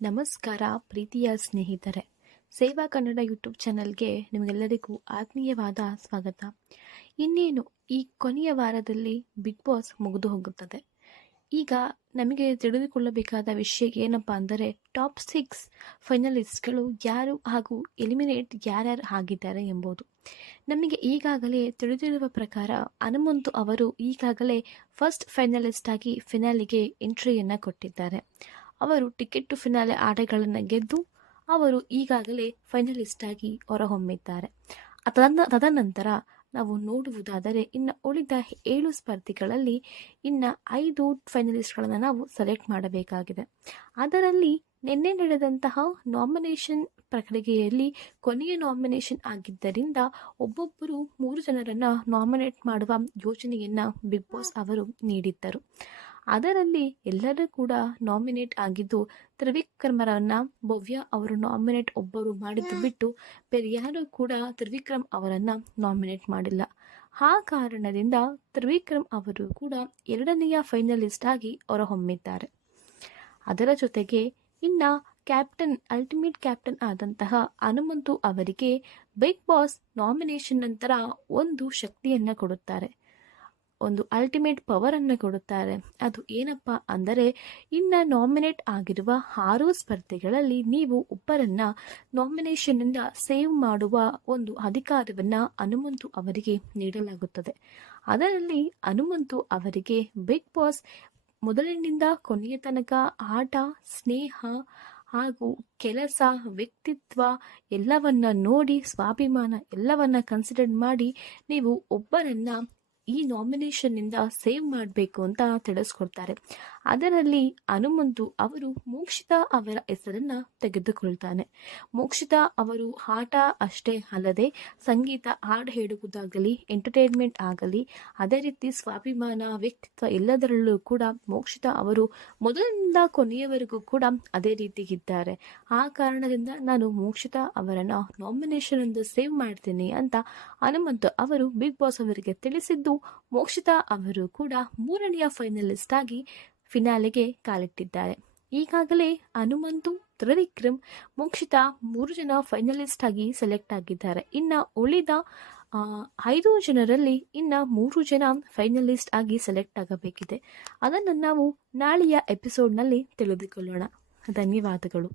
ನಮಸ್ಕಾರ ಪ್ರೀತಿಯ ಸ್ನೇಹಿತರೆ. ಸೇವಾ ಕನ್ನಡ ಯೂಟ್ಯೂಬ್ ಚಾನಲ್ಗೆ ನಿಮಗೆಲ್ಲರಿಗೂ ಆತ್ಮೀಯವಾದ ಸ್ವಾಗತ. ಇನ್ನೇನು ಈ ಕೊನೆಯ ವಾರದಲ್ಲಿ ಬಿಗ್ ಬಾಸ್ ಮುಗಿದು ಹೋಗುತ್ತದೆ. ಈಗ ನಮಗೆ ತಿಳಿದುಕೊಳ್ಳಬೇಕಾದ ವಿಷಯ ಏನಪ್ಪ ಅಂದರೆ ಟಾಪ್ 6 ಫೈನಲಿಸ್ಟ್ಗಳು ಯಾರು ಹಾಗೂ ಎಲಿಮಿನೇಟ್ ಯಾರ್ಯಾರು ಆಗಿದ್ದಾರೆ ಎಂಬುದು. ನಮಗೆ ಈಗಾಗಲೇ ತಿಳಿದಿರುವ ಪ್ರಕಾರ ಹನುಮಂತು ಅವರು ಈಗಾಗಲೇ ಫಸ್ಟ್ ಫೈನಲಿಸ್ಟ್ ಆಗಿ ಫಿನಾಲಿಗೆ ಎಂಟ್ರಿಯನ್ನು ಕೊಟ್ಟಿದ್ದಾರೆ. ಅವರು ಟಿಕೆಟ್ ಟು ಫಿನಾಲೆ ಆಟಗಳನ್ನು ಗೆದ್ದು ಅವರು ಈಗಾಗಲೇ ಫೈನಲಿಸ್ಟ್ ಆಗಿ ಹೊರಹೊಮ್ಮಿದ್ದಾರೆ. ತದನಂತರ ನಾವು ನೋಡುವುದಾದರೆ ಇನ್ನು ಉಳಿದ 7 ಸ್ಪರ್ಧಿಗಳಲ್ಲಿ ಇನ್ನು 5 ಫೈನಲಿಸ್ಟ್ಗಳನ್ನು ನಾವು ಸೆಲೆಕ್ಟ್ ಮಾಡಬೇಕಾಗಿದೆ. ಅದರಲ್ಲಿ ನಿನ್ನೆ ನಡೆದಂತಹ ನಾಮಿನೇಷನ್ ಪ್ರಕ್ರಿಯೆಯಲ್ಲಿ ಕೊನೆಯ ನಾಮಿನೇಷನ್ ಆಗಿದ್ದರಿಂದ ಒಬ್ಬೊಬ್ಬರು 3 ಜನರನ್ನು ನಾಮಿನೇಟ್ ಮಾಡುವ ಯೋಜನೆಯನ್ನು ಬಿಗ್ ಬಾಸ್ ಅವರು ನೀಡಿದ್ದರು. ಅದರಲ್ಲಿ ಎಲ್ಲರೂ ಕೂಡ ನಾಮಿನೇಟ್ ಆಗಿದ್ದು ತ್ರಿವಿಕ್ರಮರನ್ನ ಭವ್ಯ ಅವರು ನಾಮಿನೇಟ್ ಒಬ್ಬರು ಮಾಡಿದ್ದು ಬಿಟ್ಟು ಬೇರೆ ಯಾರು ಕೂಡ ತ್ರಿವಿಕ್ರಮ್ ಅವರನ್ನು ನಾಮಿನೇಟ್ ಮಾಡಿಲ್ಲ. ಆ ಕಾರಣದಿಂದ ತ್ರಿವಿಕ್ರಮ್ ಅವರು ಕೂಡ 2ನೇ ಫೈನಲಿಸ್ಟ್ ಆಗಿ ಹೊರಹೊಮ್ಮಿದ್ದಾರೆ. ಅದರ ಜೊತೆಗೆ ಇನ್ನು ಅಲ್ಟಿಮೇಟ್ ಕ್ಯಾಪ್ಟನ್ ಆದಂತಹ ಹನುಮಂತು ಅವರಿಗೆ ಬಿಗ್ ಬಾಸ್ ನಾಮಿನೇಷನ್ ನಂತರ ಒಂದು ಶಕ್ತಿಯನ್ನು ಕೊಡುತ್ತಾರೆ, ಒಂದು ಅಲ್ಟಿಮೇಟ್ ಪವರನ್ನು ಕೊಡುತ್ತಾರೆ. ಅದು ಏನಪ್ಪ ಅಂದರೆ ಇನ್ನು ನಾಮಿನೇಟ್ ಆಗಿರುವ 6 ಸ್ಪರ್ಧೆಗಳಲ್ಲಿ ನೀವು ಒಬ್ಬರನ್ನ ನಾಮಿನೇಷನ್ನಿಂದ ಸೇವ್ ಮಾಡುವ ಒಂದು ಅಧಿಕಾರವನ್ನು ಹನುಮಂತು ಅವರಿಗೆ ನೀಡಲಾಗುತ್ತದೆ. ಅದರಲ್ಲಿ ಹನುಮಂತು ಅವರಿಗೆ ಬಿಗ್ ಬಾಸ್ ಮೊದಲಿನಿಂದ ಕೊನೆಯ ತನಕ ಆಟ, ಸ್ನೇಹ ಹಾಗೂ ಕೆಲಸ, ವ್ಯಕ್ತಿತ್ವ ಎಲ್ಲವನ್ನ ನೋಡಿ ಸ್ವಾಭಿಮಾನ ಎಲ್ಲವನ್ನ ಕನ್ಸಿಡರ್ ಮಾಡಿ ನೀವು ಒಬ್ಬರನ್ನ ಈ ನಾಮಿನೇಷನ್ನಿಂದ ಸೇವ್ ಮಾಡಬೇಕು ಅಂತ ತಿಳಿಸ್ಕೊಡ್ತಾರೆ. ಅದರಲ್ಲಿ ಹನುಮಂತು ಅವರು ಮೋಕ್ಷಿತಾ ಅವರ ಹೆಸರನ್ನು ತೆಗೆದುಕೊಳ್ತಾನೆ. ಮೋಕ್ಷಿತಾ ಅವರು ಆಟ ಅಷ್ಟೇ ಅಲ್ಲದೆ ಸಂಗೀತ, ಹಾಡು ಹೇಳುವುದಾಗಲಿ, ಎಂಟರ್ಟೈನ್ಮೆಂಟ್ ಆಗಲಿ, ಅದೇ ರೀತಿ ಸ್ವಾಭಿಮಾನ, ವ್ಯಕ್ತಿತ್ವ ಎಲ್ಲದರಲ್ಲೂ ಕೂಡ ಮೋಕ್ಷಿತಾ ಅವರು ಮೊದಲಿನಿಂದ ಕೊನೆಯವರೆಗೂ ಕೂಡ ಅದೇ ರೀತಿ ಇದ್ದಾರೆ. ಆ ಕಾರಣದಿಂದ ನಾನು ಮೋಕ್ಷಿತಾ ಅವರನ್ನು ನಾಮಿನೇಷನ್ನಿಂದ ಸೇವ್ ಮಾಡ್ತೀನಿ ಅಂತ ಹನುಮಂತು ಅವರು ಬಿಗ್ ಬಾಸ್ ಅವರಿಗೆ ತಿಳಿಸಿದ್ದು ಮೋಕ್ಷಿತಾ ಅವರು ಕೂಡ 3ನೇ ಫೈನಲಿಸ್ಟ್ ಆಗಿ ಫಿನಾಲೆಗೆ ಕಾಲಿಟ್ಟಿದ್ದಾರೆ. ಈಗಾಗಲೇ ಹನುಮಂತು, ತ್ರಿವಿಕ್ರಮ್, ಮೋಕ್ಷಿತಾ 3 ಜನ ಫೈನಲಿಸ್ಟ್ ಆಗಿ ಸೆಲೆಕ್ಟ್ ಆಗಿದ್ದಾರೆ. ಇನ್ನು ಉಳಿದ 5 ಜನರಲ್ಲಿ ಇನ್ನು 3 ಜನ ಫೈನಲಿಸ್ಟ್ ಆಗಿ ಸೆಲೆಕ್ಟ್ ಆಗಬೇಕಿದೆ. ಅದನ್ನು ನಾವು ನಾಳೆಯ ಎಪಿಸೋಡ್ನಲ್ಲಿ ತಿಳಿದುಕೊಳ್ಳೋಣ. ಧನ್ಯವಾದಗಳು.